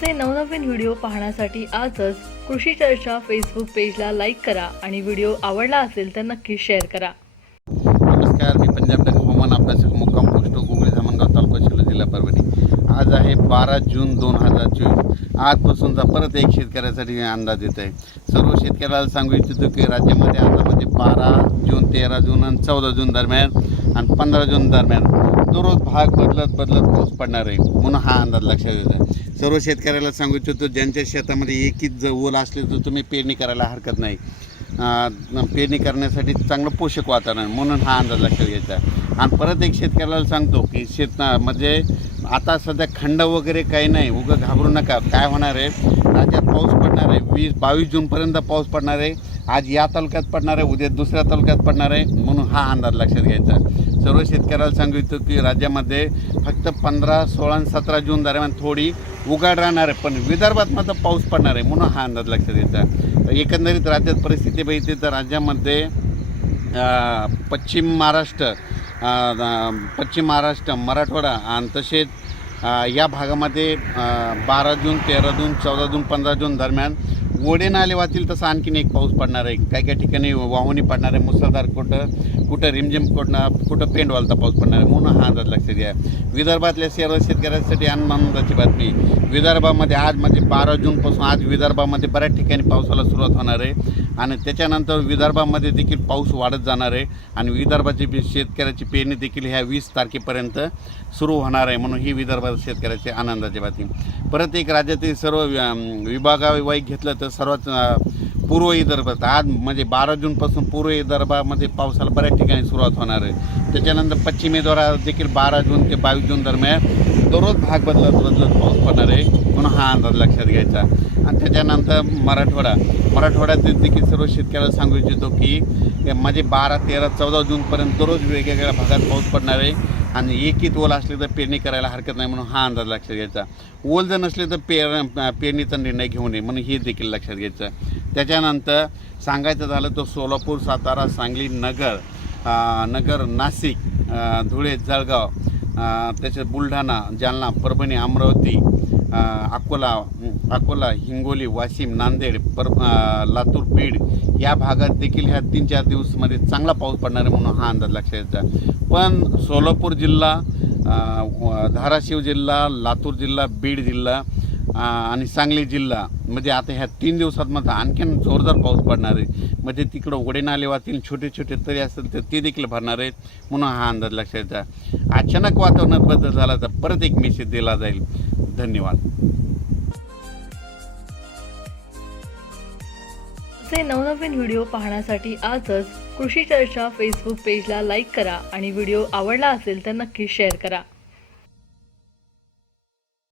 आमचे नवनवीन व्हिडिओ पाहण्यासाठी आजच कृषी चर्चा फेसबुक पेजला लाईक करा आणि व्हिडिओ आवडला असेल तर नक्की शेअर करा नमस्कार मी पंजाब टँक हवामान अभ्यासक मुक्काम पोस्ट गोगळी धामणगाव तालुका शिलो जिल्हा परभणी आज आहे बारा जून दोन हजार चोवीस आजपासूनचा परत एक शेतकऱ्यासाठी अंदाज येत आहे सर्व शेतकऱ्याला सांगू इच्छितो की राज्यामध्ये आता म्हणजे बारा जून तेरा जून आणि चौदा जून दरम्यान आणि पंधरा जून दरम्यान दररोज भाग बदलत बदलत पाऊस पडणार आहे म्हणून हा अंदाज लक्षात आहे सर्व शेतकऱ्याला सांगू इच्छितो ज्यांच्या शेतामध्ये एकीच ओल असले तर तुम्ही पेरणी करायला हरकत नाही पेरणी करण्यासाठी चांगलं पोषक वातावरण म्हणून हा अंदाज लक्षात घ्यायचा आणि परत एक शेतकऱ्याला सांगतो की शेत म्हणजे आता सध्या खंड वगैरे काही नाही उगं घाबरू नका काय होणार आहे राज्यात पाऊस पडणार आहे वीस बावीस जूनपर्यंत पाऊस पडणार आहे आज या तालुक्यात पडणार आहे उद्या दुसऱ्या तालुक्यात पडणार आहे म्हणून हा अंदाज लक्षात घ्यायचा सर्व शेतकऱ्याला सांगू इच्छितो की राज्यामध्ये फक्त पंधरा सोळा आणि सतरा जून दरम्यान थोडी उघाड राहणार आहे पण विदर्भात मात्र पाऊस पडणार आहे म्हणून हा अंदाज लक्षात घ्यायचा एकंदरीत राज्यात परिस्थिती बघितली तर राज्यामध्ये पश्चिम महाराष्ट्र पश्चिम महाराष्ट्र मराठवाडा आणि तसेच या भागामध्ये बारा जून तेरा जून चौदा जून पंधरा जून दरम्यान वडे नाले वाचतील तसं आणखीन एक पाऊस पडणार आहे काही काही ठिकाणी वाहुनी पडणार आहे मुसळधार कुठं कुठं रिमझिम कुठं कुठं पेंडवालचा पाऊस पडणार आहे म्हणून हा अंदाज लक्षात घ्या विदर्भातल्या सर्व शेतकऱ्यांसाठी आनंदाची बातमी विदर्भामध्ये आज म्हणजे बारा जूनपासून आज विदर्भामध्ये बऱ्याच ठिकाणी पावसाला सुरुवात होणार आहे आणि त्याच्यानंतर विदर्भामध्ये देखील पाऊस वाढत जाणार आहे आणि विदर्भाची शेतकऱ्याची पेरणी देखील ह्या वीस तारखेपर्यंत सुरू होणार आहे म्हणून ही विदर्भात शेतकऱ्याची आनंदाची बातमी परत एक राज्यातील सर्व विभागावाईक घेतलं तर सर्वात पूर्व विदर्भात आज म्हणजे बारा जूनपासून पूर्व विदर्भामध्ये पावसाला बऱ्याच ठिकाणी सुरुवात होणार आहे त्याच्यानंतर पश्चिमेद्वारा देखील बारा जून ते बावीस जून दरम्यान दररोज भाग बदलत बदलत पाऊस पडणार आहे म्हणून हा अंदाज लक्षात घ्यायचा आणि त्याच्यानंतर मराठवाडा मराठवाड्यात देखील सर्व शेतकऱ्याला सांगू इच्छितो की म्हणजे बारा तेरा चौदा जूनपर्यंत दररोज वेगवेगळ्या भागात पाऊस पडणार आहे आणि एकीत ओल असले तर पेरणी करायला हरकत नाही म्हणून हा अंदाज लक्षात घ्यायचा ओल जर नसले तर पेर पेरणीचा निर्णय घेऊ नये म्हणून हे देखील लक्षात घ्यायचं त्याच्यानंतर सांगायचं झालं तर सोलापूर सातारा सांगली नगर नगर नाशिक धुळे जळगाव त्याच्यात बुलढाणा जालना परभणी अमरावती अकोला अकोला हिंगोली वाशिम नांदेड पर लातूर बीड या भागात देखील ह्या तीन चार दिवसमध्ये चांगला पाऊस पडणार आहे म्हणून हा अंदाज लक्षात येतो पण सोलापूर जिल्हा धाराशिव जिल्हा लातूर जिल्हा बीड जिल्हा आणि सांगली जिल्हा म्हणजे आता ह्या तीन दिवसात मात्र आणखीन जोरदार पाऊस पडणार आहे म्हणजे तिकडं नाले वातील छोटे छोटे तरी असतील तर ते देखील भरणार आहेत म्हणून हा अंदाज लक्षात घ्या अचानक वातावरणात बदल झाला तर परत एक मेसेज दिला जाईल धन्यवाद असे नवनवीन व्हिडिओ पाहण्यासाठी आजच कृषी चर्चा फेसबुक पेजला लाईक करा आणि व्हिडिओ आवडला असेल तर नक्की शेअर करा